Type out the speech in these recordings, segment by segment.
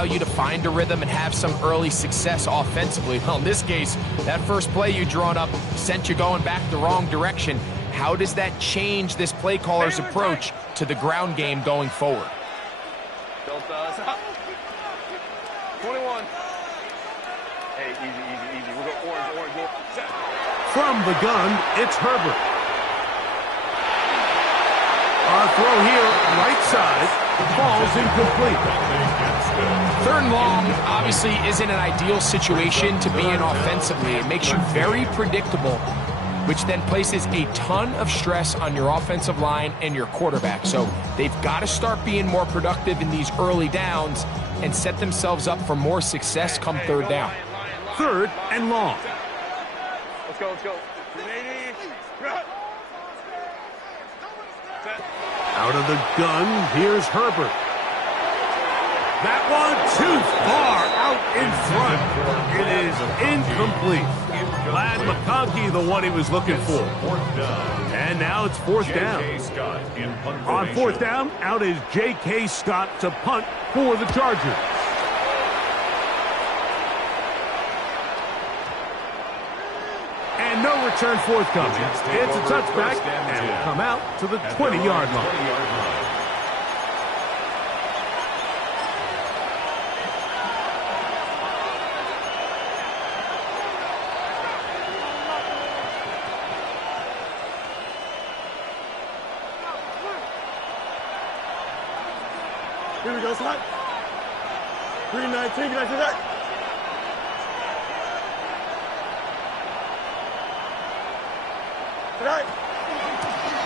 allow you to find a rhythm and have some early success offensively. Well, in this case, that first play you drawn up sent you going back the wrong direction. How does that change this play caller's approach to the ground game going forward? 21. Hey, easy. We'll go orange. Go. From the gun, it's Herbert. Our throw here, right side, falls incomplete. Third and long obviously isn't an ideal situation to be in offensively. It makes you very predictable, which then places a ton of stress on your offensive line and your quarterback. So they've got to start being more productive in these early downs and set themselves up for more success come third down. Third and long. Let's go. Out of the gun, here's Herbert. That one too far out in front. It is incomplete. Glad McConkey the one he was looking for. And now it's fourth down. On fourth down, out is J.K. Scott to punt for the Chargers. And no return forthcoming. It's a touchback, and will come out to the 20-yard line. Here we go, slide. 319, can I see that?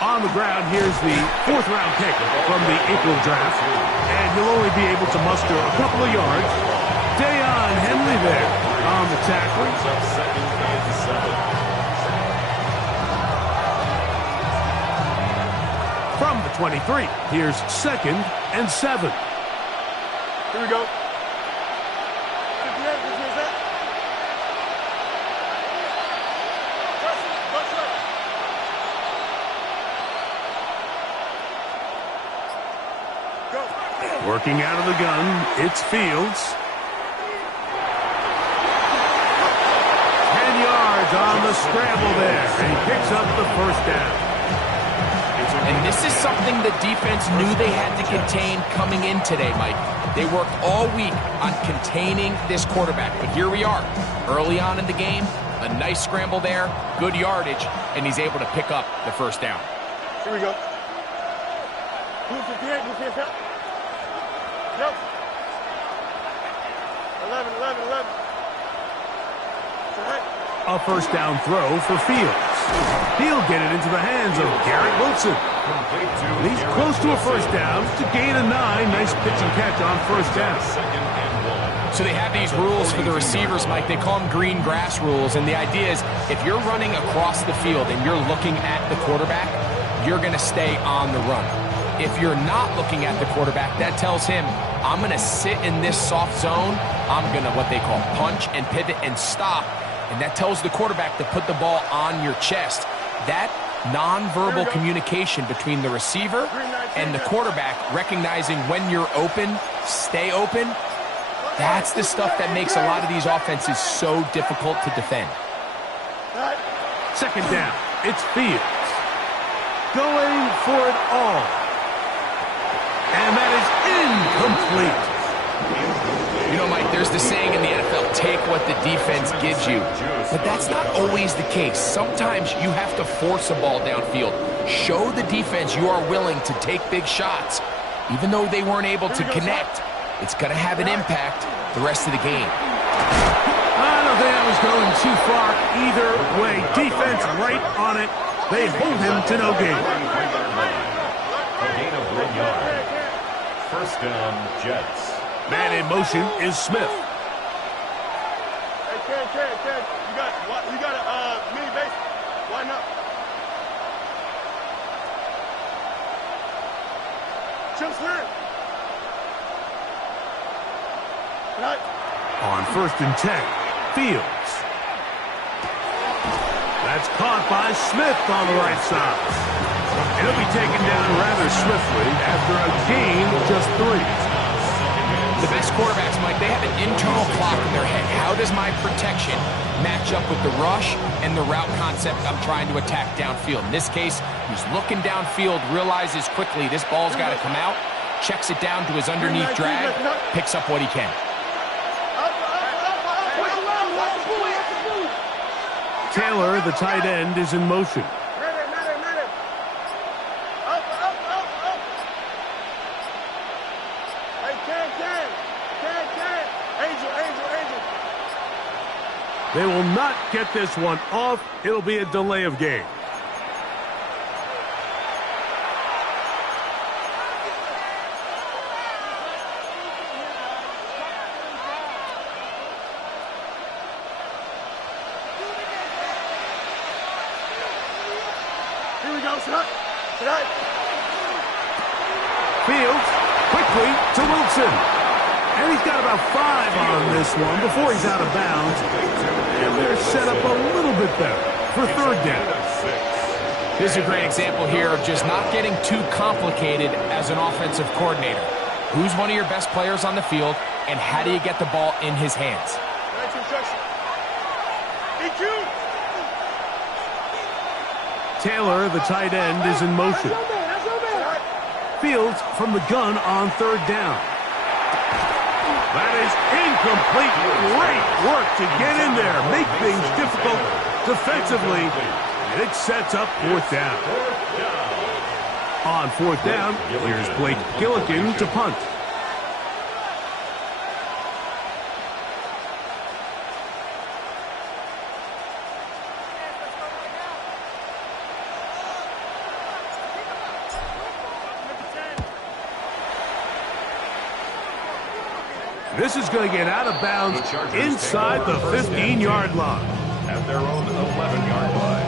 On the ground, here's the fourth-round pick from the April draft. And he'll only be able to muster a couple of yards. Deion Henley there on the tackle. From the 23, here's 2nd and 7. Here we go. Working out of the gun, it's Fields. 10 yards on the scramble there, and he picks up the first down. And this is something the defense knew they had to contain coming in today, Mike. They worked all week on containing this quarterback, but here we are, early on in the game, a nice scramble there, good yardage, and he's able to pick up the first down. Here we go. Yep. 11. A first down throw for Fields. He'll get it into the hands of Garrett Wilson. He's close to a first down to gain a 9. Nice pitch and catch on first down. So they have these rules for the receivers, Mike. They call them green grass rules. And the idea is if you're running across the field and you're looking at the quarterback, you're going to stay on the run. If you're not looking at the quarterback, that tells him, I'm going to sit in this soft zone. I'm going to what they call punch and pivot and stop. And that tells the quarterback to put the ball on your chest. That nonverbal communication between the receiver and the quarterback, recognizing when you're open, stay open, that's the stuff that makes a lot of these offenses so difficult to defend. Second down, it's Fields. Going for it all. And that is incomplete. You know, Mike, there's the saying in the NFL, take what the defense gives you. But that's not always the case. Sometimes you have to force a ball downfield. Show the defense you are willing to take big shots. Even though they weren't able to connect, it's going to have an impact the rest of the game. I don't think I was going too far either way. Defense right on it. They hold him to no gain. A gain of 1 yard. First down, Jets. Man in motion is Smith. Hey, Ken. You got a mini base. Why not? Jump through. Right. On 1st and 10, Fields. That's caught by Smith on the right side. And he'll be taken down rather swiftly after a gain of just 3. The best quarterbacks, Mike, they have an internal clock in their head. How does my protection match up with the rush and the route concept I'm trying to attack downfield? In this case, he's looking downfield, realizes quickly this ball's got to come out, checks it down to his underneath drag, picks up what he can. Taylor, the tight end, is in motion. They will not get this one off. It'll be a delay of game. Here we go, Scott. Fields, quickly to Wilson. And he's got about 5 on this one before he's out of bounds. And they're set up a little bit better for third down. This is a great example here of just not getting too complicated as an offensive coordinator. Who's one of your best players on the field, and how do you get the ball in his hands? Taylor, the tight end, is in motion. Fields from the gun on third down. That is incomplete. Great work to get in there, make things difficult defensively, and it sets up fourth down. On fourth down, here's Blake Gillikin to punt. This is going to get out of bounds inside the 15-yard line. At their own 11-yard line.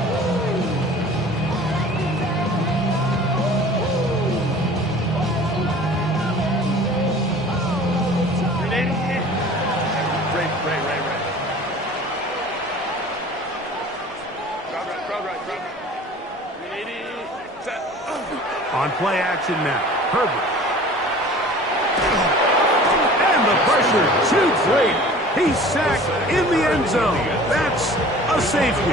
On play action now, Herbert. The pressure, too great. He's sacked in the end zone. That's a safety.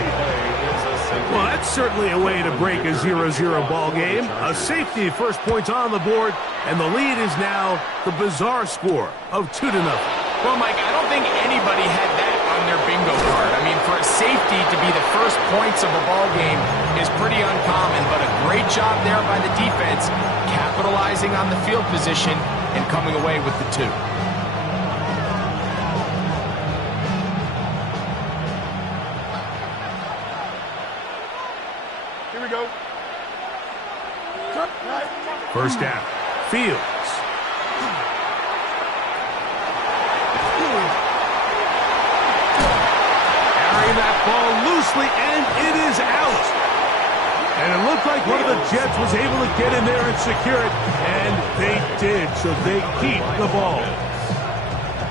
Well, that's certainly a way to break a 0-0 ball game. A safety, first points on the board, and the lead is now the bizarre score of 2-0. Well, Mike, I don't think anybody had that on their bingo card. I mean, for a safety to be the first points of a ball game is pretty uncommon, but a great job there by the defense, capitalizing on the field position and coming away with the 2. First down. Fields. Carrying that ball loosely, and it is out. And it looked like one of the Jets was able to get in there and secure it, and they did, so they keep the ball.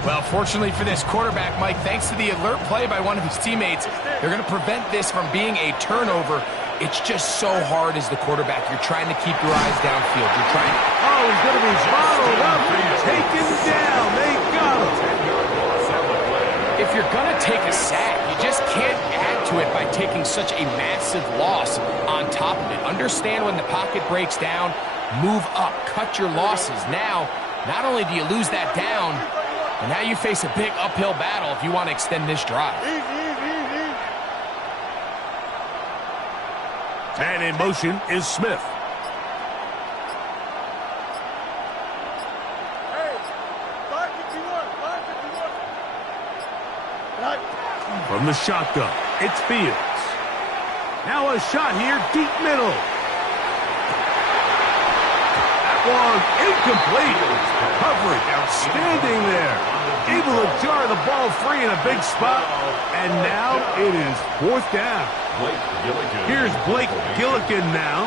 Well, fortunately for this quarterback, Mike, thanks to the alert play by one of his teammates, they're going to prevent this from being a turnover. It's just so hard as the quarterback. You're trying to keep your eyes downfield. You're trying. Oh, he's going to be bottled up and taken down. They got him. If you're going to take a sack, you just can't add to it by taking such a massive loss on top of it. Understand when the pocket breaks down, move up, cut your losses. Now, not only do you lose that down, but now you face a big uphill battle if you want to extend this drive. And in motion is Smith. From the shotgun, it's Fields. Now a shot here, deep middle. That one incomplete. Coverage outstanding there. Able to jar the ball free in a big spot. And now it is fourth down. Here's Blake Gillikin now.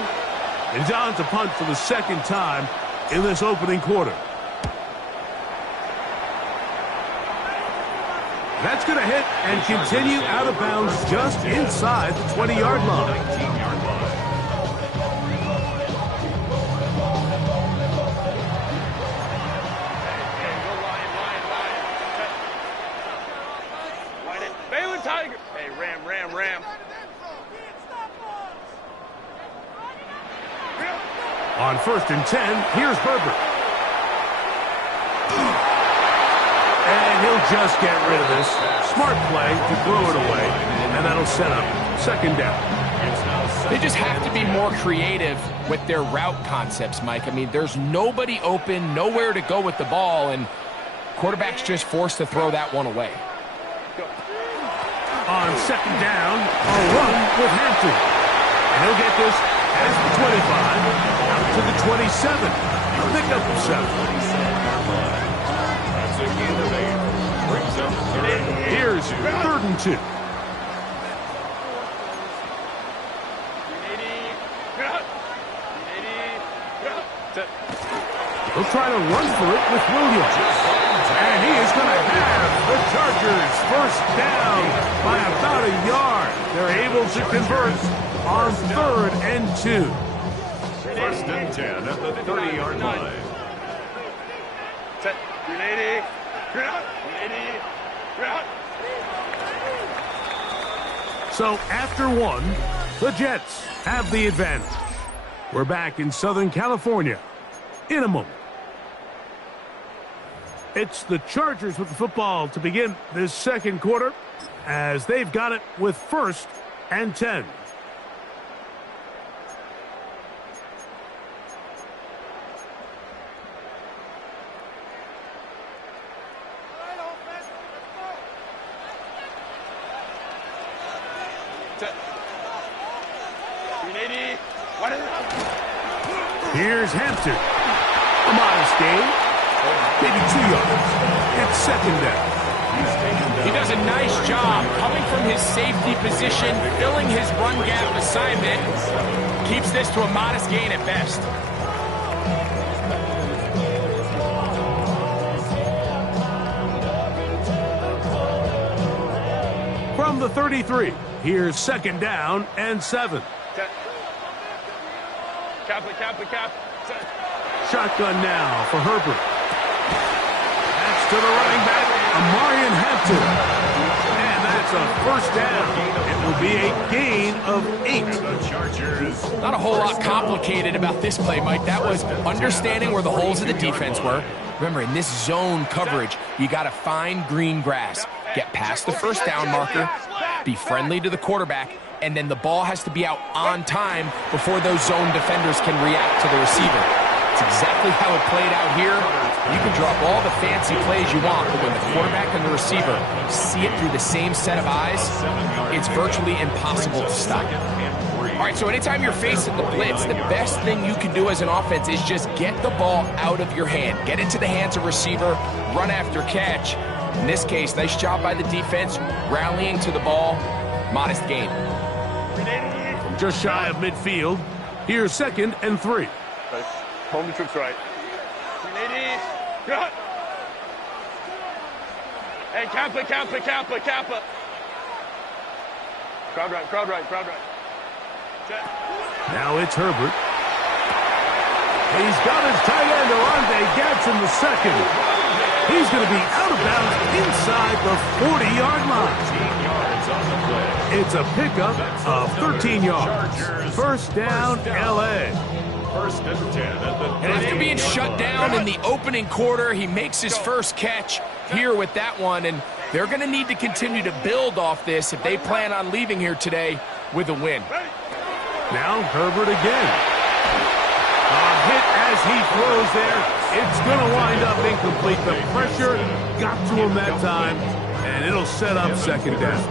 And he's on to punt for the second time in this opening quarter. That's going to hit and continue out of bounds just inside the 20-yard line. On 1st and 10, here's Herbert. And he'll just get rid of this. Smart play to throw it away. And that'll set up 2nd down. They just have to be more creative with their route concepts, Mike. I mean, there's nobody open, nowhere to go with the ball, and quarterback's just forced to throw that one away. On 2nd down, a run with Hampton. And he'll get this past the 25, out to the 27. Pick up the 7. That's a gain of 8. Brings up 3rd. Here's 3rd and 2. He'll try to run for it with Williams. And he is going to have the Chargers 1st down by about a yard. They're able to convert on 3rd and 2. 1st and 10 at the 30-yard line. So after 1, the Jets have the advantage. We're back in Southern California in a moment. It's the Chargers with the football to begin this 2nd quarter as they've got it with 1st and 10. Here's Hampton. A modest gain. Maybe 2 yards. It's 2nd down. He does a nice job coming from his safety position, filling his run gap assignment. Keeps this to a modest gain at best. From the 33, here's 2nd down and 7. Cap. Shotgun now for Herbert. That's to the running back, Amarian Hampton. And that's a 1st down. It will be a gain of 8. The Chargers. Not a whole lot complicated about this play, Mike. That was understanding where the holes of the defense were. Remember, in this zone coverage, you got to find green grass. Get past the 1st down marker, be friendly to the quarterback, and then the ball has to be out on time before those zone defenders can react to the receiver. It's exactly how it played out here. You can drop all the fancy plays you want, but when the quarterback and the receiver see it through the same set of eyes, it's virtually impossible to stop. All right, so anytime you're facing the blitz, the best thing you can do as an offense is just get the ball out of your hand. Get it to the hands of receiver, run after catch. In this case, nice job by the defense, rallying to the ball. Modest gain. From just shy of midfield, here's 2nd and 3. Home the troops right. Hey, Kappa. Crowd right. Now it's Herbert. He's got his tight end, Orlando Gadsden the 2nd. He's going to be out of bounds inside the 40-yard line. 13 yards on the play. It's a pickup of 13 yards. 1st down, L.A. 1st and 10 at the 30. And after being shut down in the opening quarter, he makes his first catch here with that one, and they're going to need to continue to build off this if they plan on leaving here today with a win. Now Herbert again. A hit as he throws there. It's going to wind up incomplete. The pressure got to him that time, and it'll set up 2nd down.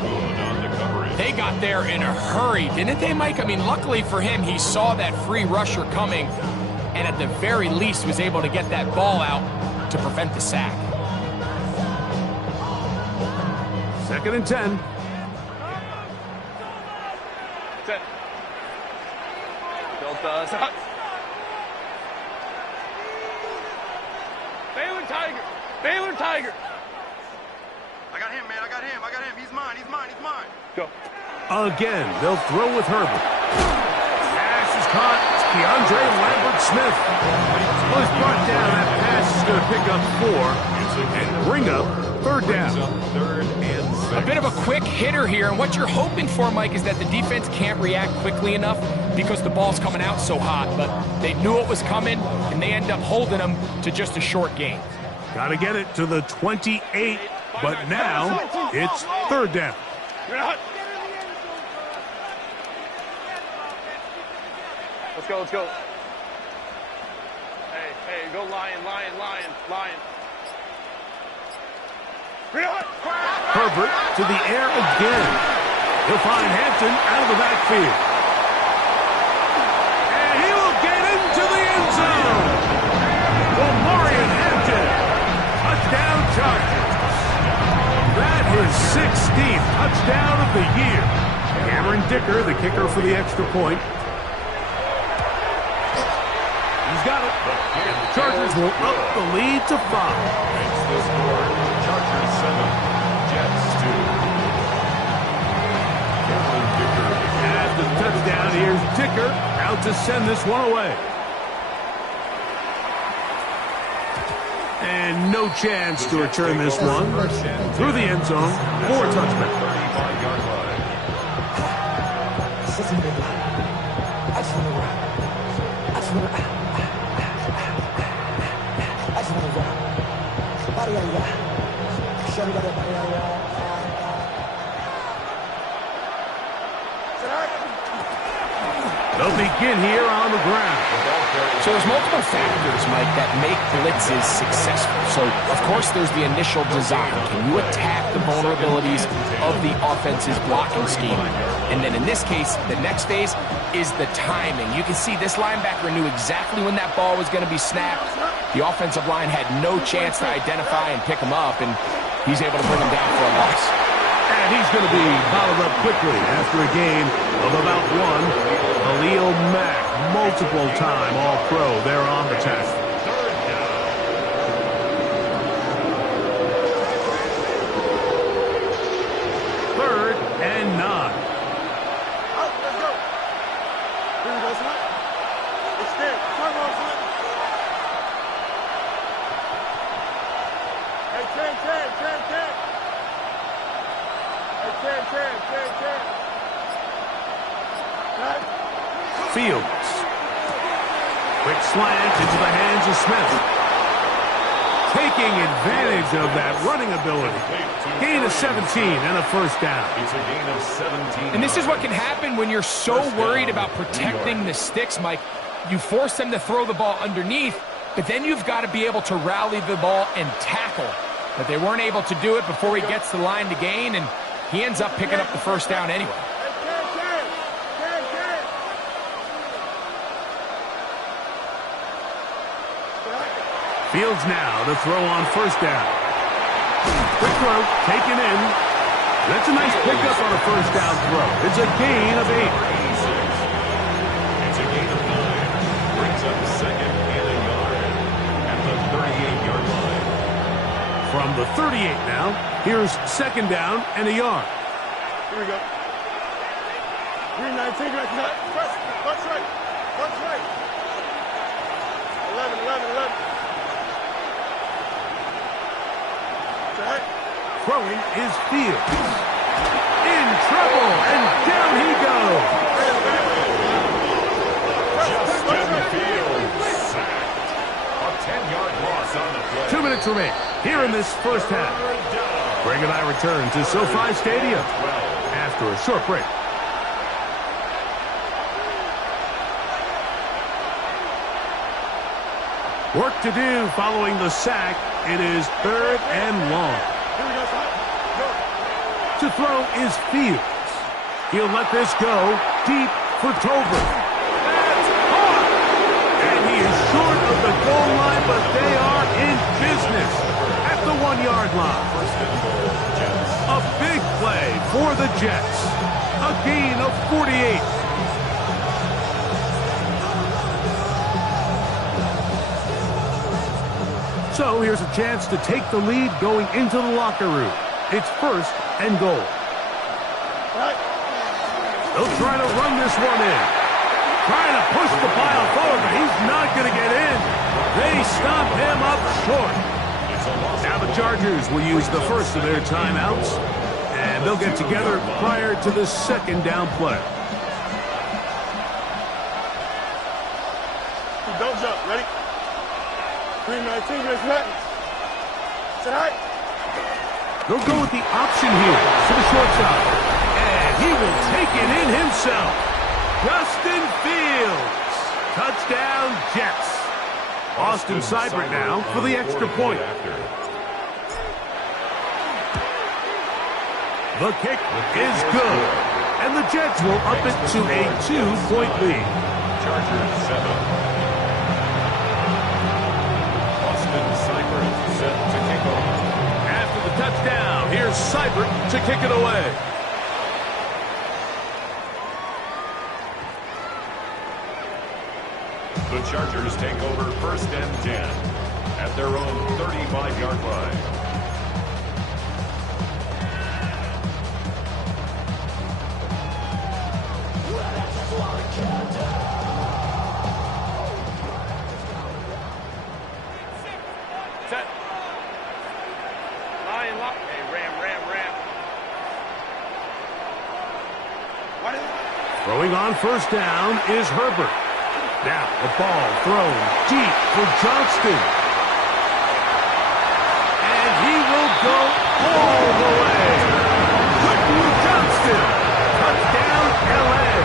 They got there in a hurry, didn't they, Mike? I mean, luckily for him, he saw that free rusher coming, and at the very least was able to get that ball out to prevent the sack. 2nd and 10. Baylor Tiger. I got him, man. He's mine. Go. Again, they'll throw with Herbert. Pass is caught. DeAndre Lambert-Smith. Well, he's brought down. That pass is going to pick up 4 and bring up third down. A bit of a quick hitter here, and what you're hoping for, Mike, is that the defense can't react quickly enough because the ball's coming out so hot, but they knew it was coming, and they end up holding them to just a short gain. Got to get it to the 28, but now it's third down. Let's go, let's go. Hey, go lion. Herbert to the air again. He'll find Hampton out of the backfield. And he will get into the end zone. Marion Hampton. Touchdown Chargers. That is 16th touchdown of the year. Cameron Dicker, the kicker for the extra point. He's got it. And the Chargers will up the lead to 5. Makes the score. Chargers 7, Jets 2. Cameron Dicker. After the touchdown, here's Dicker out to send this one away. And no chance to return this one through the end zone for a touchback. 35-yard line. They'll begin here on the ground. So there's multiple factors, Mike, that make blitzes successful. So, of course, there's the initial design. Can you attack the vulnerabilities of the offense's blocking scheme? And then in this case, the next phase is the timing. You can see this linebacker knew exactly when that ball was going to be snapped. The offensive line had no chance to identify and pick him up, and he's able to bring him down for a loss. And he's going to be bottled up quickly after a game of about 1. Khalil Mack, multiple-time All-Pro there on the tackle. Third and 9. Let's go. Here we go, son. Extend. Turn on, son. Hey, 10. Hey, 10. Fields. Quick slant into the hands of Smith. Taking advantage of that running ability. Gain of 17 and a first down. It's a gain of 17. And this is what can happen when you're so worried about protecting the sticks, Mike. You force them to throw the ball underneath, but then you've got to be able to rally the ball and tackle. But they weren't able to do it before he gets the line to gain, and he ends up picking up the first down anyway. Fields now to throw on first down. Quick throw, taken in. That's a nice pickup on a first down throw. It's a gain of 8. It's a gain of 9. Brings up second and a yard at the 38-yard line. From the 38 now, here's second down and a yard. Here we go. 3-19, What's right? 11. Throwing is Fields. In trouble, and down he goes. Justin Fields sacked. A 10-yard loss on the play. 2 minutes remain here in this first half. Greg and I return to SoFi Stadium after a short break. Work to do following the sack. It is third and long. To throw is Fields. He'll let this go deep for Tolbert. That's caught! And he is short of the goal line, but they are in business at the 1-yard line. A big play for the Jets. A gain of 48. So here's a chance to take the lead going into the locker room. It's first and goal. They'll try to run this one in. trying to push the pile forward, but he's not going to get in. They stop him up short. Now the Chargers will use the first of their timeouts, and they'll get together prior to the second down play. Don't jump. Ready? 319, let's run. Sit high. They'll go with the option here to the shortstop. And he will take it in himself. Justin Fields. Touchdown, Jets. Austin Seibert now for the extra point. The kick is good. And the Jets will up it to a 2-point lead. Chargers 7. Austin Seibert set to kick off. After the touchdown, here's Seibert to kick it away. The Chargers take over 1st and 10 at their own 35-yard line. Set. Line lock. Hey, ram. What is it? Throwing on 1st down is Herbert. Now the ball thrown deep for Johnston. And he will go all the way. Quentin Johnston. Touchdown, LA.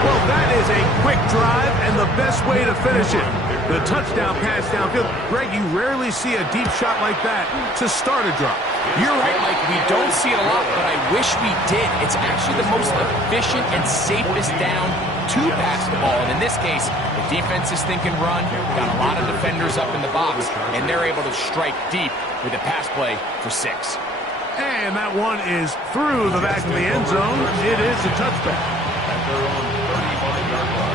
Well, that is a quick drive and the best way to finish it. The touchdown pass downfield. Greg, you rarely see a deep shot like that to start a drive. You're right, Mike. We don't see it a lot, but I wish we did. It's actually the most efficient and safest down to pass the ball. And in this case, the defense is thinking run, got a lot of defenders up in the box, and they're able to strike deep with a pass play for 6. And that one is through the back of the end zone. It is a touchback. At their own 35-yard line.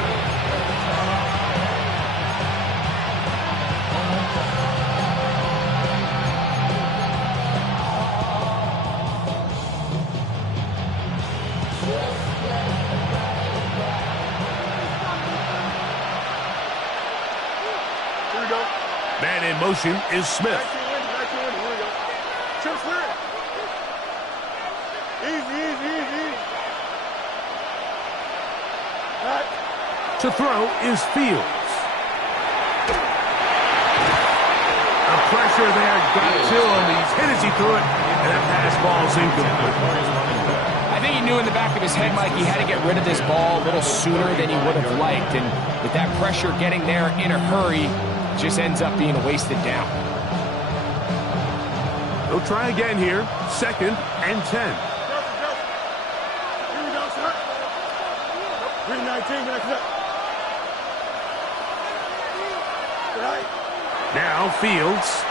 Man in motion is Smith. 19 here we go. Chip clear. Easy. Right. To throw is Fields. The pressure there got to him. He's hit as he threw it, and that pass ball's incomplete. I think he knew in the back of his head, Mike, he had to get rid of this ball a little sooner than he would have liked. And with that pressure getting there in a hurry, just ends up being a wasted down. They'll try again here. 2nd and 10. Here we go, sir. 319, next up. Right. Now Fields.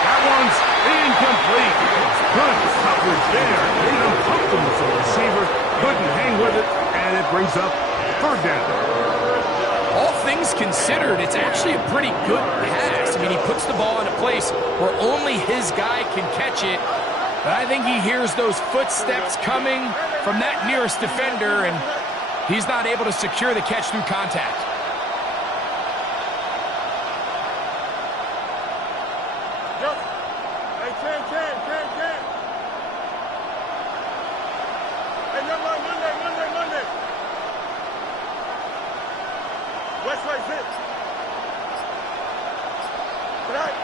That one's incomplete. Good coverage there. Uncomfortable for the receiver. Couldn't hang with it, and it brings up 3rd down. All things considered, it's actually a pretty good pass. I mean, he puts the ball in a place where only his guy can catch it. But I think he hears those footsteps coming from that nearest defender, and he's not able to secure the catch through contact. Yep. Hey, 10. Hey, Monday. West right hit. Right.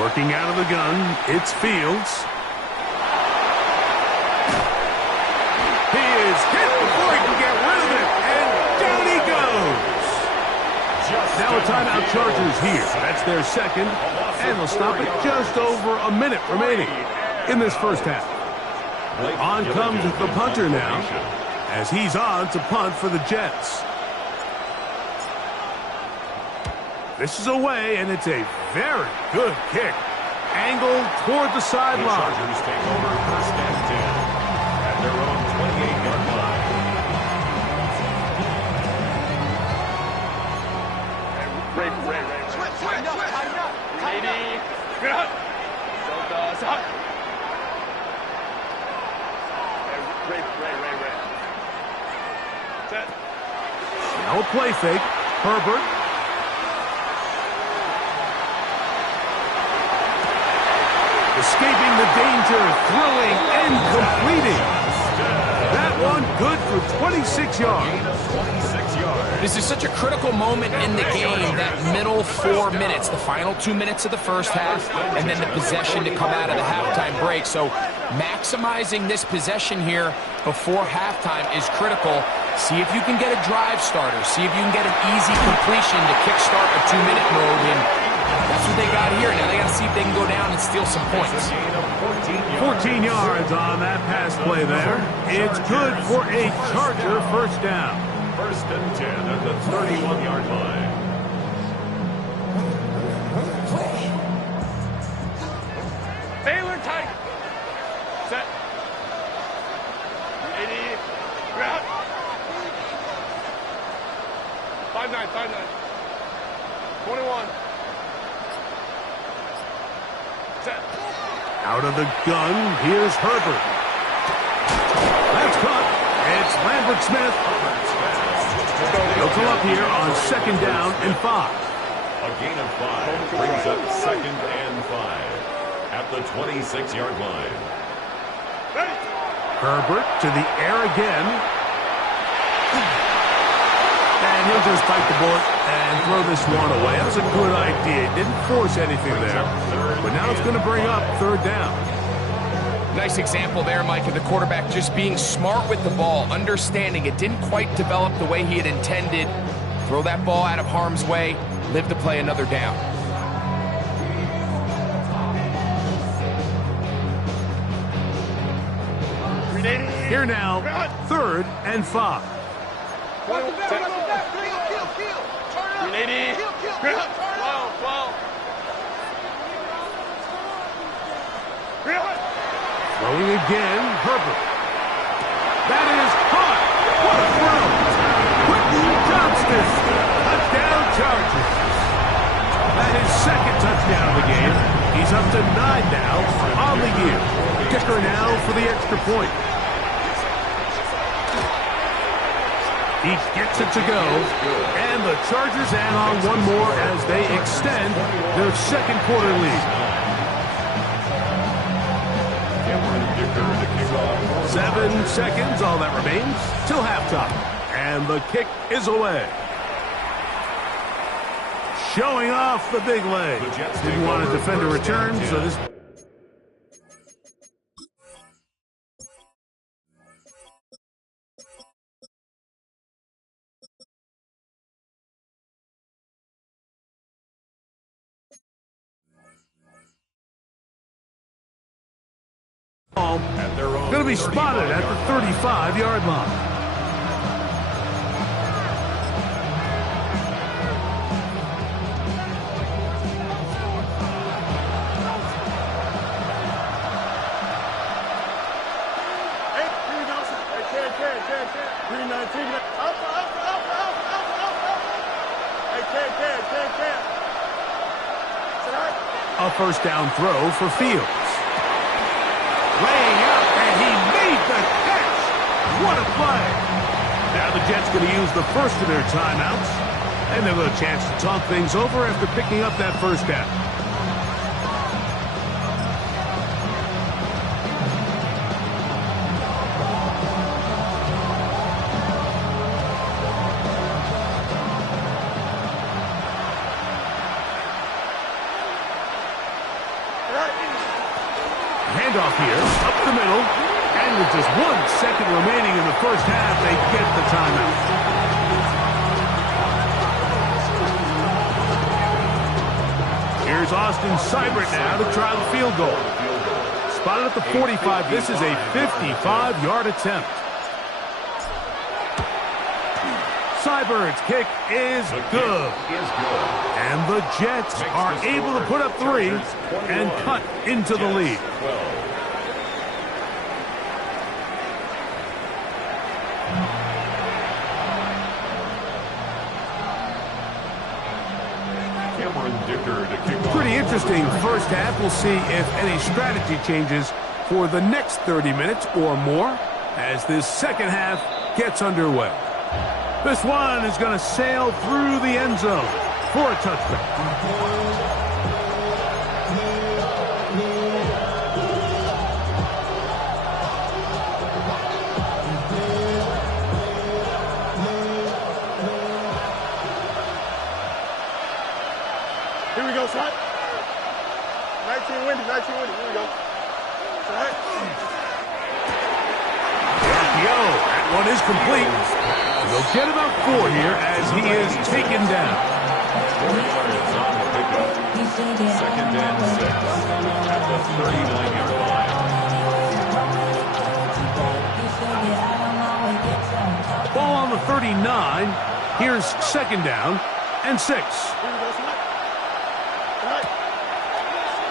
Working out of the gun, it's Fields. He is hit before he can get rid of it, and down he goes. Now a timeout Chargers here. That's their 2nd, and they'll stop it just over a minute remaining in this first half. On comes the punter now, as he's on to punt for the Jets. This is away, and it's a very good kick. Angled toward the sideline. Chargers take over 1st and 10 at their own 28-yard line. Ray. Tighten up. Get up. Ray. Set. Now a play fake. Herbert. Escaping the danger, throwing and completing. That one good for 26 yards. 26 yards. This is such a critical moment in the game, that middle 4 minutes, the final 2 minutes of the first half, and then the possession to come out of the halftime break. So maximizing this possession here before halftime is critical. See if you can get a drive starter. See if you can get an easy completion to kickstart a 2-minute mode. And that's what they got here. Now they got to see if they can go down and steal some points. 14 yards on that pass play there. It's good for a Charger first down. First and 10 at the 31-yard line. Baylor tight. Set. 80. Ground. 5-9. 21. Set. Out of the gun, here's Herbert. That's caught. It's Lambert Smith. He'll come up here on second down and 5. A gain of 5 brings up second and 5 at the 26-yard line. Ready. Herbert to the air again. And he'll just bite the bullet and throw this one away. That was a good idea. Didn't force anything there. But now it's going to bring up third down. Nice example there, Mike, of the quarterback just being smart with the ball, understanding it didn't quite develop the way he had intended. Throw that ball out of harm's way, live to play another down. Here now, third and 5. 380. 12. Throwing again, Herbert. That is caught. What a throw. Quentin Johnston. Touchdown Chargers. That is second touchdown of the game. He's up to 9 now on the year. Kicker now for the extra point. He gets it to go. And the Chargers add on one more as they extend their second quarter lead. 7 seconds, all that remains, till halftime. And the kick is away. Showing off the big leg. Didn't want to defend a return, so this... Going to be spotted at the 35-yard line. Hey, 319. Up. Hey, can. Sit high. A first down throw for Fields. Laying out, and he made the catch. What a play. Now the Jets going to use the first of their timeouts, and they'll have a chance to talk things over after picking up that first down. Handoff here, up the middle, and with just 1 second remaining in the first half, they get the timeout. Here's Austin Seibert now to try the field goal. Spotted at the 45, this is a 55-yard attempt. Seibert's kick is good. And the Jets are able to put up 3 and cut into the lead. Pretty interesting first half. We'll see if any strategy changes for the next 30 minutes or more. as this second half gets underway. This one is going to sail through the end zone for a touchback. Here we go, son. 19 windy, 19 windy. Here we go. Son. That one is complete. They'll get about 4 here as he is taken down. 4 yards on the pickup. Second and 6 at the 39-yard line. Ball on the 39. Here's second down and 6. Here we go, son.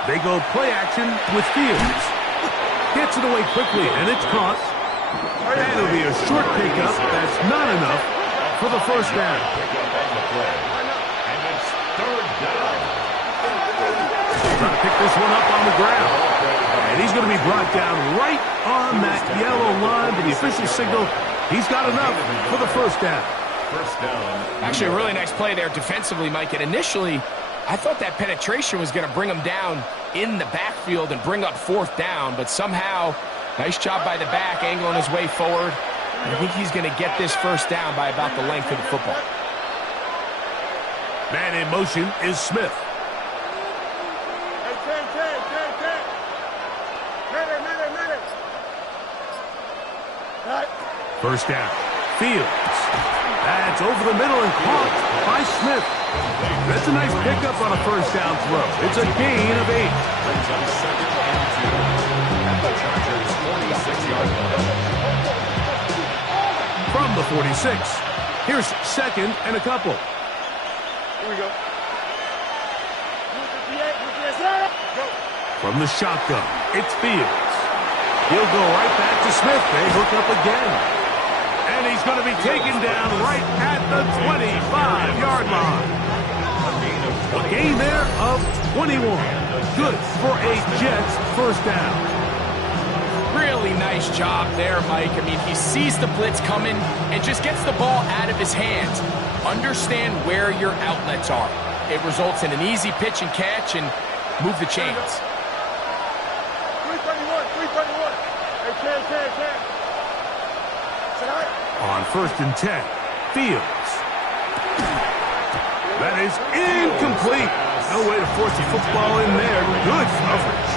They go play action with Fields. Gets it away quickly, and it's caught. And it'll be a short pickup. That's not enough for the first down. Pickup on the play. And it's third down. Trying to pick this one up on the ground. And he's going to be brought down right on that yellow line, but the official signal he's got enough for the first down. First down. Actually, a really nice play there defensively, Mike. And initially, I thought that penetration was going to bring him down in the backfield and bring up fourth down, but somehow, nice job by the back, angling his way forward. I think he's going to get this first down by about the length of the football. Man in motion is Smith. Hey, 10. Minute. Right. First down. Fields. That's over the middle and caught by Smith. That's a nice pickup on a first down throw. It's a gain of 8. Brings up second and 2 at the Chargers' 46-yard line. From the 46, here's second and a couple. Here we go. Go. From the shotgun, it's Fields. He'll go right back to Smith. They hook up again. And he's going to be taken down right at the 25-yard line. A gain there of 21. Good for a Jets first down. Really nice job there, Mike. I mean, he sees the blitz coming and just gets the ball out of his hands. Understand where your outlets are. It results in an easy pitch and catch and move the chains. 331. Hey, 10. On first and 10, Fields. That is incomplete. No way to force a football in there. Good coverage.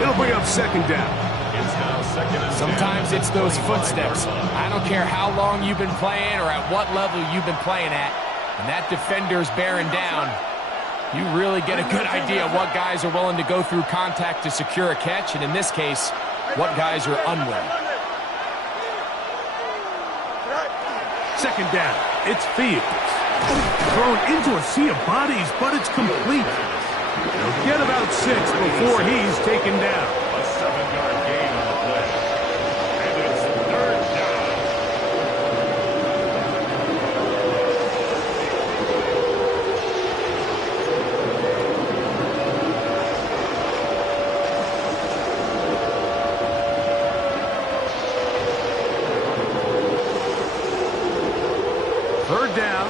It'll bring up second down. It's now second and 10. Sometimes it's those footsteps. I don't care how long you've been playing or at what level you've been playing at. When that defender's bearing down, you really get a good idea of what guys are willing to go through contact to secure a catch, and in this case, what guys are unwilling. Second down, it's Fields. Thrown into a sea of bodies, but it's complete. They'll get about 6 before he's taken down. A 7-yard gain on the play. And it's third down. Third down,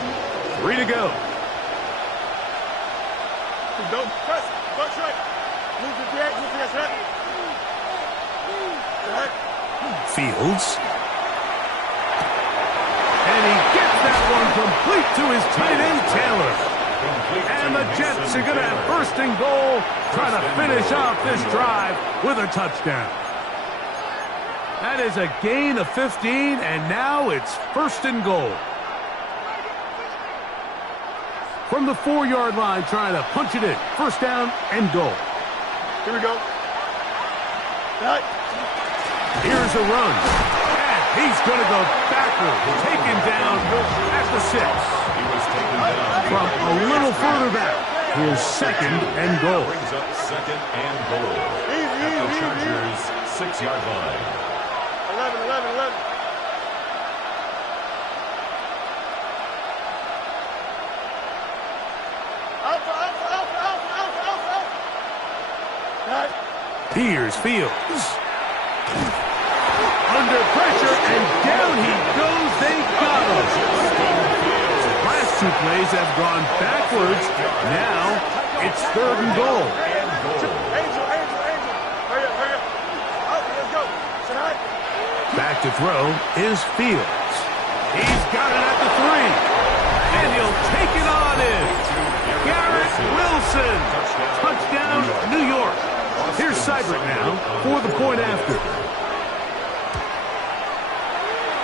3 to go. Don't press. Buck right. Move to the right. Fields. And he gets that one complete to his tight end, Taylor. And the Jets are going to have first and goal, trying to finish off this drive with a touchdown. That is a gain of 15, and now it's first and goal. From the 4-yard line, trying to punch it in. First down and goal. Here we go. Right. Here's a run. And he's going to go backward. Taken down at the 6. He was taken down From a little further back, here's second and goal. Brings up second and goal. At the Chargers' 6-yard line. 11. Right. Here's Fields. under pressure, and down he goes. They got him. Last two plays have gone backwards. Now it's 3rd and goal. Angel. Hurry up. Oh, let's go. Tonight. Back to throw is Fields. He's got it at the 3. And he'll take it on in. Garrett Wilson. Touchdown, New York. Here's Seibert now for the point after.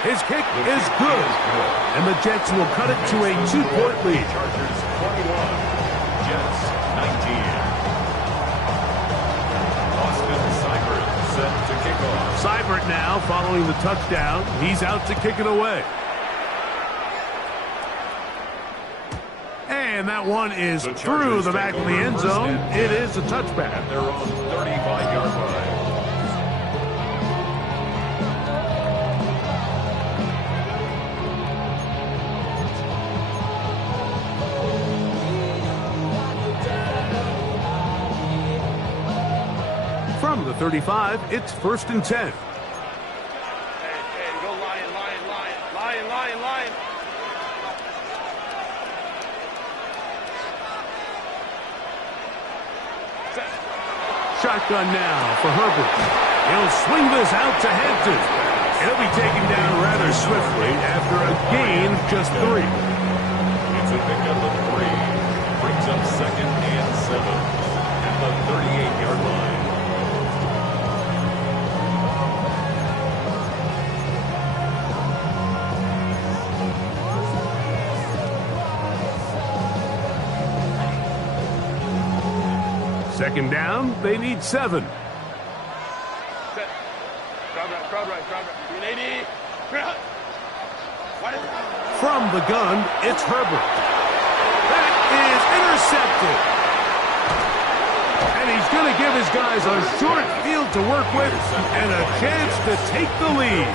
His kick is good. And the Jets will cut it to a 2-point lead. Chargers 21, Jets 19. Austin Seibert set to kick off. Seibert now following the touchdown. He's out to kick it away. And that one is through the back of the end zone. It is a touchback. At their own 35-yard line. From the 35, it's 1st and 10. Hey, go lion. Shotgun now for Herbert. He'll swing this out to Hampton. He'll be taken down rather swiftly after a gain of just 3. It's a pickup of 3. Brings up 2nd and 7 at the 38-yard line. Second down, they need 7. Crowd right. 380. From the gun, it's Herbert. That is intercepted. And he's going to give his guys a short field to work with and a chance to take the lead.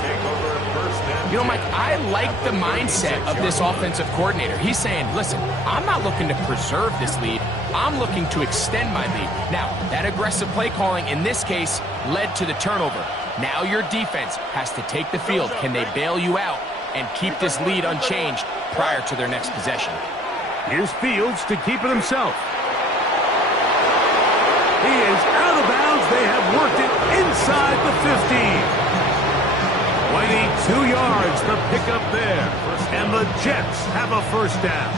You know, Mike, I like the mindset of this offensive coordinator. He's saying, listen, I'm not looking to preserve this lead. I'm looking to extend my lead. Now, that aggressive play calling in this case led to the turnover. Now your defense has to take the field. Can they bail you out and keep this lead unchanged prior to their next possession? Here's Fields to keep it himself. He is out of bounds. They have worked it inside the 15. 22 yards, the pickup there. And the Jets have a 1st down.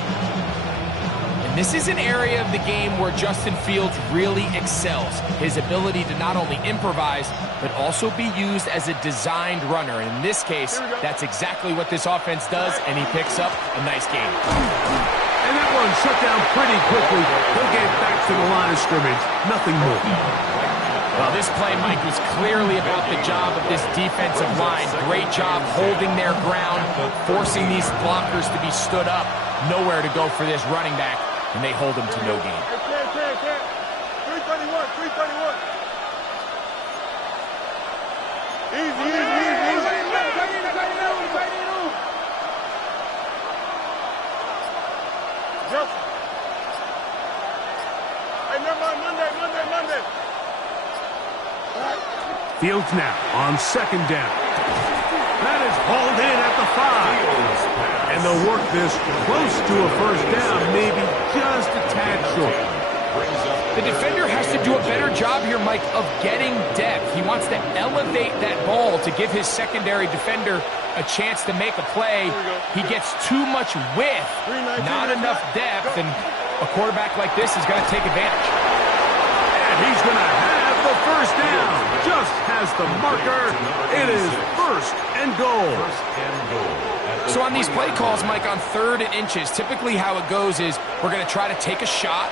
And this is an area of the game where Justin Fields really excels. His ability to not only improvise, but also be used as a designed runner. And in this case, that's exactly what this offense does, and he picks up a nice game. And that one shut down pretty quickly. He'll get back to the line of scrimmage. Nothing more. Well, this play, Mike, was clearly about the job of this defensive line. Great job holding their ground, forcing these blockers to be stood up. Nowhere to go for this running back, and they hold him to no gain. 331. Easy. Justin. Hey, never mind, Monday. Fields now on 2nd down. That is hauled in at the 5. And they'll work this close to a 1st down, maybe just a tad short. The defender has to do a better job here, Mike, of getting depth. He wants to elevate that ball to give his secondary defender a chance to make a play. He gets too much width, not enough depth, and a quarterback like this is going to take advantage. And he's going to have the 1st down. Just has the marker. It is 1st and goal. So on these play calls, Mike, on 3rd and inches, typically how it goes is we're going to try to take a shot.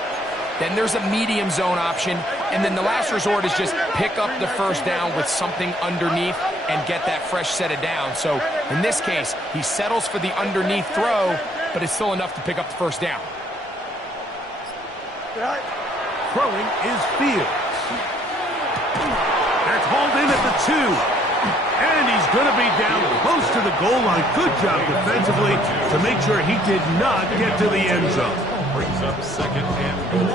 Then there's a medium zone option. And then the last resort is just pick up the 1st down with something underneath and get that fresh set of down. So in this case, he settles for the underneath throw, but it's still enough to pick up the 1st down. Throwing is Fields. That's hauled in at the 2. And he's going to be down close to the goal line. Good job defensively to make sure he did not get to the end zone. Brings up 2nd and goal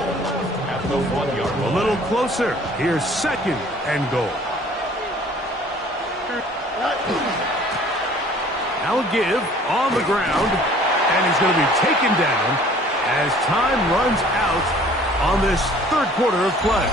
at the 1-yard line. A little closer. Here's 2nd and goal. Now a give on the ground, and he's going to be taken down as time runs out on this third quarter of play.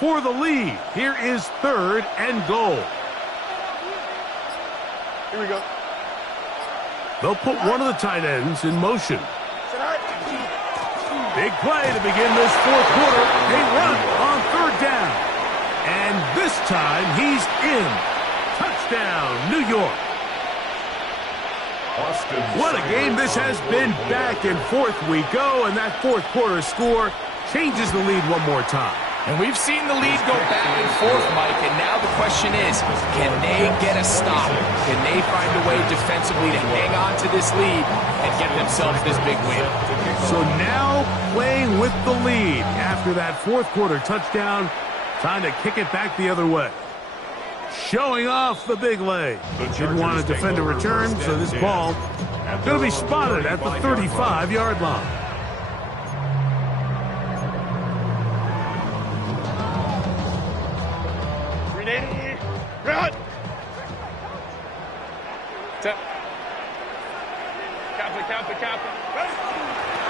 For the lead, here is 3rd and goal. Here we go. They'll put one of the tight ends in motion. Big play to begin this fourth quarter. They run on 3rd down. And this time, he's in. Touchdown, New York. What a game this has been. Back and forth we go, and that fourth quarter score changes the lead one more time. And we've seen the lead go back and forth, Mike, and now the question is, can they get a stop? Can they find a way defensively to hang on to this lead and get themselves this big win? So now playing with the lead after that fourth quarter touchdown, time to kick it back the other way. Showing off the big leg. Didn't want to defend a return, so this ball going to be spotted at the 35-yard line. Run!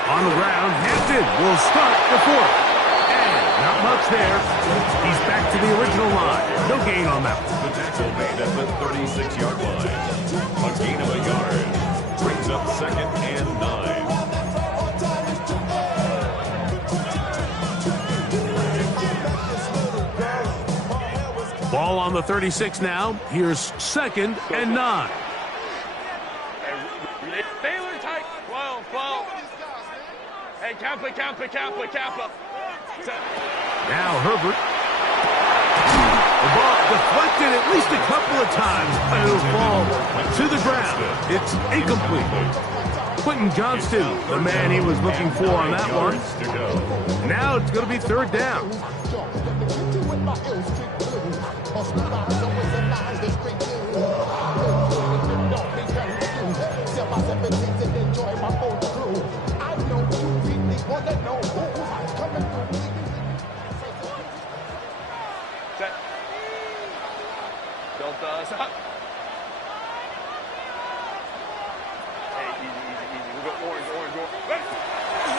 On the ground, Hampton will start the fourth. And not much there. He's back to the original line. No gain on that one. The tackle made at the 36-yard line. A gain of a yard. Brings up 2nd and 9. Ball on the 36 now. Here's 2nd and 9. Taylor tight. 12. Hey, Kappa. Now Herbert. The ball deflected at least a couple of times. It'll fall to the ground. It's incomplete. Quentin Johnston, the man he was looking for on that one. Now it's going to be 3rd down.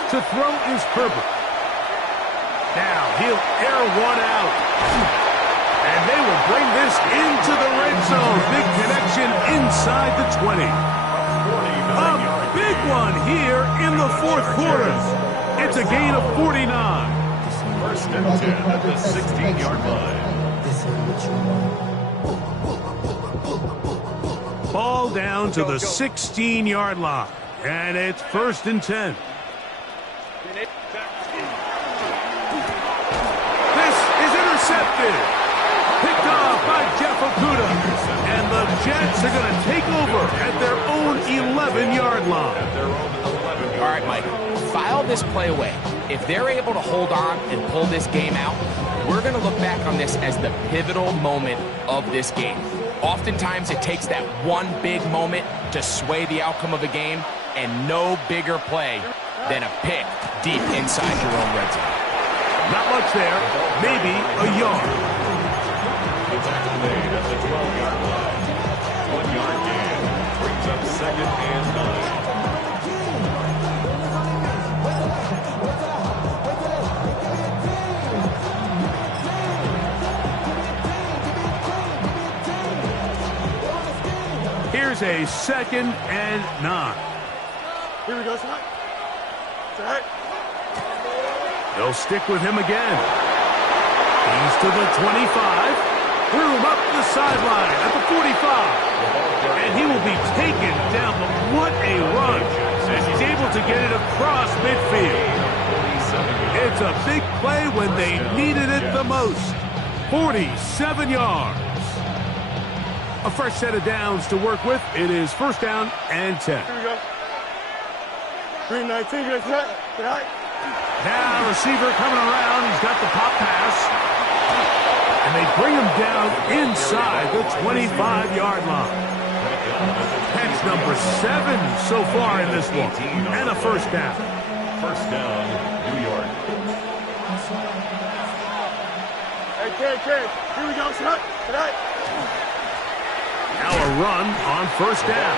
To throw is Herbert. Now he'll air one out. And they will bring this into the red zone. Big connection inside the 20. A big one here in the fourth quarter. It's a gain of 49. 1st and 10 at the 16-yard line. Ball down to the 16-yard line. And it's 1st and 10. This is intercepted. Picked off by Jeff Okuda. And the Jets are going to take over at their own 11-yard line. All right, Mike, file this play away. If they're able to hold on and pull this game out, we're going to look back on this as the pivotal moment of this game. Oftentimes, it takes that one big moment to sway the outcome of a game, and no bigger play than a pick deep inside your own red zone. Not much there, maybe a yard. The tackle made at the 12-yard line. 1-yard gain brings up 2nd and 9. Here's a 2nd and 9. Here we go, son. Set. They'll stick with him again. He's to the 25. Threw him up the sideline at the 45. And he will be taken down. But what a run as he's able to get it across midfield. It's a big play when they needed it the most. 47 yards. A fresh set of downs to work with. It is 1st down and 10. Here we go. Green 19, get set. Tonight. Now receiver coming around. He's got the pop pass. And they bring him down inside the 25-yard line. Catch number 7 so far in this one. And a first down. First down, New York. Hey, kid. Here we go, son. Tonight. Now a run on first down.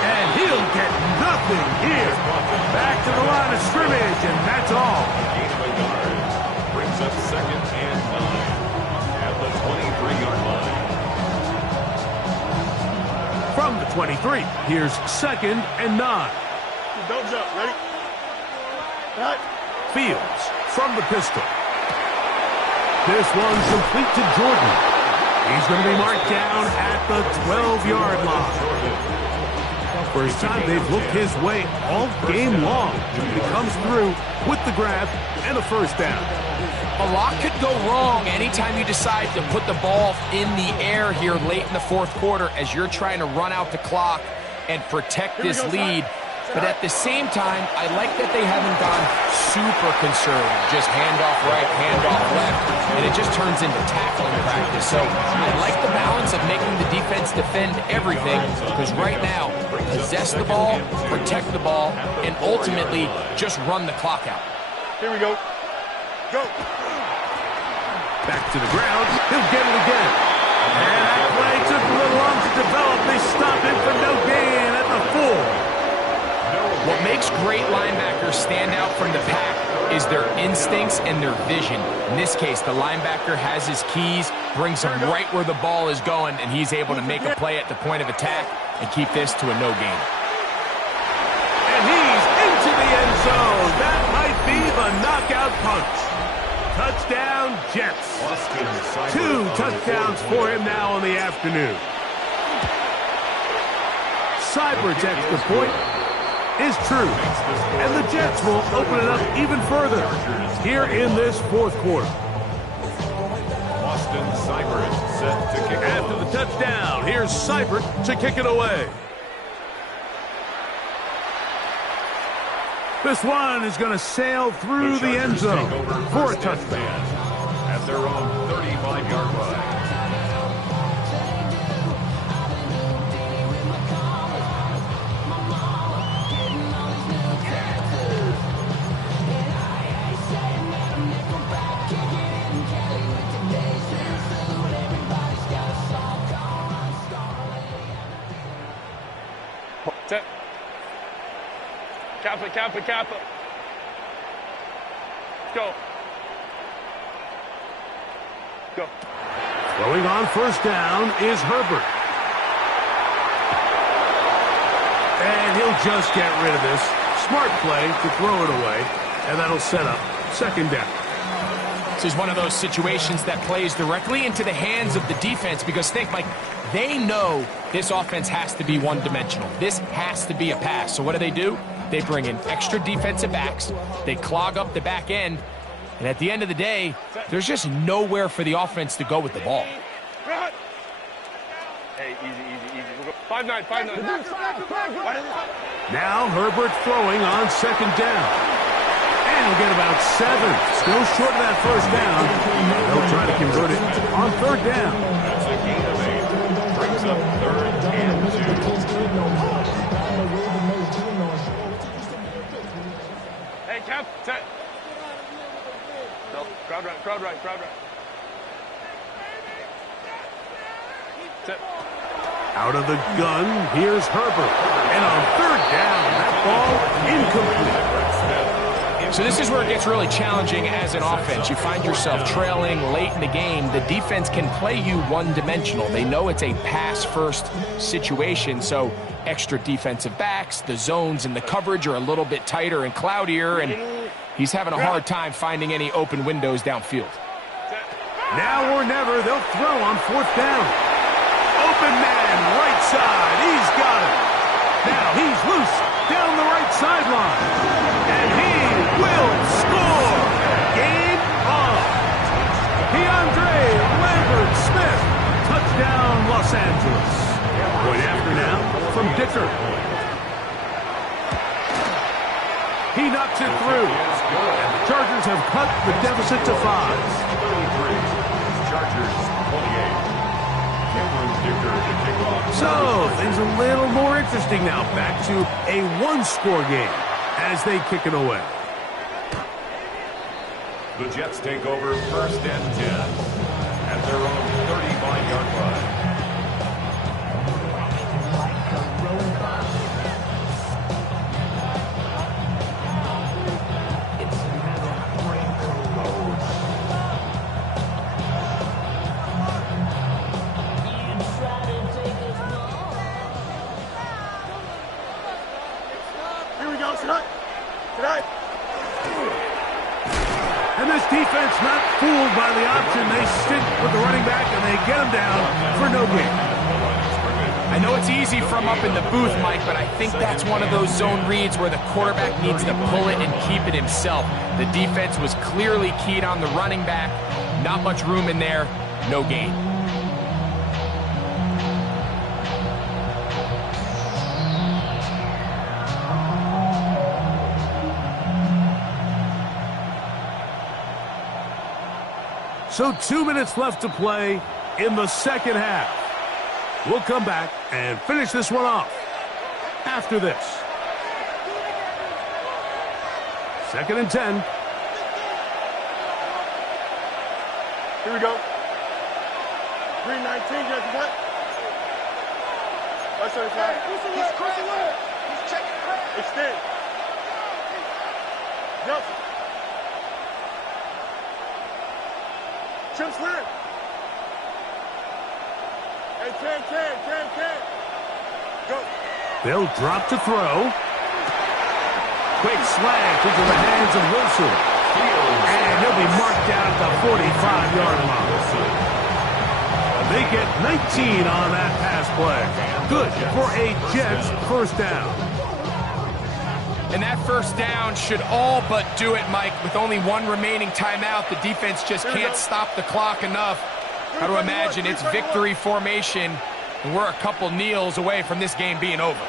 And he'll get nothing here. Back to the line of scrimmage, and that's all. Gain of a yard. Brings up second and 9 at the 23-yard line. From the 23, here's second and 9. Don't jump. Ready? Tonight. Fields from the pistol. This one's complete to Jordan. He's going to be marked down at the 12-yard line. First time they've looked his way all game long. He comes through with the grab and a first down. A lot could go wrong anytime you decide to put the ball in the air here late in the fourth quarter as you're trying to run out the clock and protect this lead. But at the same time, I like that they haven't gone super conservative. Just handoff right, handoff left, and it just turns into tackling practice. So I like the balance of making the defense defend everything, because right now, possess the ball, protect the ball, and ultimately just run the clock out. Here we go. Go. Back to the ground. He'll get it again. And that play took a little long to develop. They stopped him for no gain at the 4. What makes great linebackers stand out from the pack is their instincts and their vision. In this case, the linebacker has his keys, brings him right where the ball is going, and he's able to make a play at the point of attack and keep this to a no gain. And he's into the end zone. That might be the knockout punch. Touchdown, Jets. 2 touchdowns for him now in the afternoon. Cyber's extra point is true, and the Jets will open it up even further here in this fourth quarter. Austin Seibert set to kick After the touchdown, here's Seibert to kick it away. This one is going to sail through the end zone for a touchdown. At their own 35-yard line. Set. Kappa. Go. Go. Throwing on first down is Herbert. And he'll just get rid of this. Smart play to throw it away, and that'll set up second down. This is one of those situations that plays directly into the hands of the defense, because think, Mike, they know this offense has to be one-dimensional. This has to be a pass. So what do? They bring in extra defensive backs. They clog up the back end. And at the end of the day, there's just nowhere for the offense to go with the ball. Hey, easy. We'll go. 5-9. Now Herbert throwing on second down. And he'll get about 7. Still short of that first down. They'll try to convert it on third down. That's a gain of 8. Brings up third and 2. Hey, Cap, set. No, crowd right. Set. Out of the gun, here's Herbert. And on third down, that ball incomplete. So this is where it gets really challenging as an offense. You find yourself trailing late in the game. The defense can play you one-dimensional. They know it's a pass-first situation, so extra defensive backs, the zones and the coverage are a little bit tighter and cloudier, and he's having a hard time finding any open windows downfield. Now or never, they'll throw on fourth down. Open man, right side, he's got it. Now he's loose down the right sideline. And he will score. Game on. DeAndre Lambert-Smith. Touchdown, Los Angeles. Point after now from Dicker. He knocks it through. And the Chargers have cut the deficit to 5. Chargers 28. Cameron Dicker to kick off. So, things a little more interesting now. Back to a one-score game as they kick it away. The Jets take over 1st and 10 at their own 35-yard line. And this defense not fooled by the option. They stick with the running back, and they get him down for no gain. I know it's easy from up in the booth, Mike, but I think that's one of those zone reads where the quarterback needs to pull it and keep it himself. The defense was clearly keyed on the running back. Not much room in there. No gain. So 2 minutes left to play in the second half. We'll come back and finish this one off after this. 2nd and 10. Here we go. 319, Jesse, what? 175. He's crossing over. He's checking crack. Extend. Jump. Trim slant. Hey, 10. Go. They'll drop to throw. Quick slant into the hands of Wilson. And he'll be marked down at the 45-yard line. They get 19 on that pass play. Good for a Jets first down. And that first down should all but do it, Mike. With only one remaining timeout, the defense just can't stop the clock enough. How to imagine it's victory formation, and we're a couple kneels away from this game being over.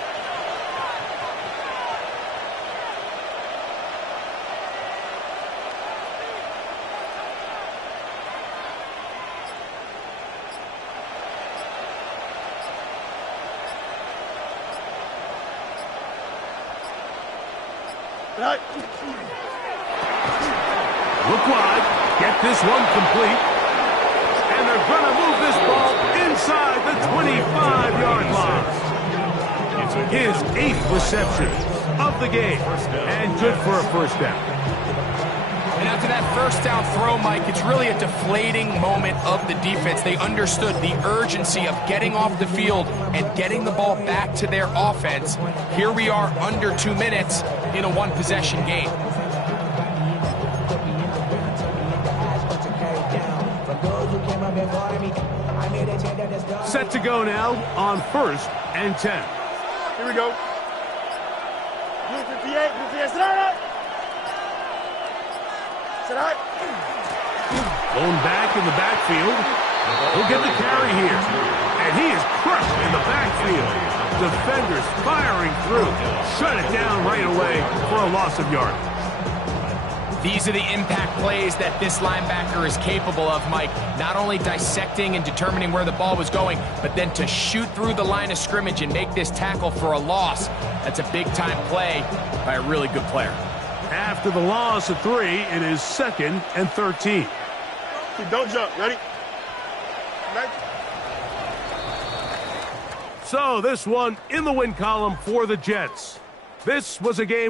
Look wide. Get this one complete. And they're going to move this ball inside the 25-yard line. His 8th reception of the game. And good for a first down. And after that first down throw, Mike, it's really a deflating moment of the defense. They understood the urgency of getting off the field and getting the ball back to their offense. Here we are under 2 minutes in a one-possession game. Set to go now on 1st and 10. Here we go. Blue 58, blue 58, sit out. Sit out. Blown back in the backfield. He'll get the carry here. And he is crushed in the backfield. Defenders firing through. Shut it down right away for a loss of yardage. These are the impact plays that this linebacker is capable of, Mike. Not only dissecting and determining where the ball was going, but then to shoot through the line of scrimmage and make this tackle for a loss. That's a big-time play by a really good player. After the loss of 3, it is 2nd and 13. Don't jump. Ready? So this one in the win column for the Jets. This was a game where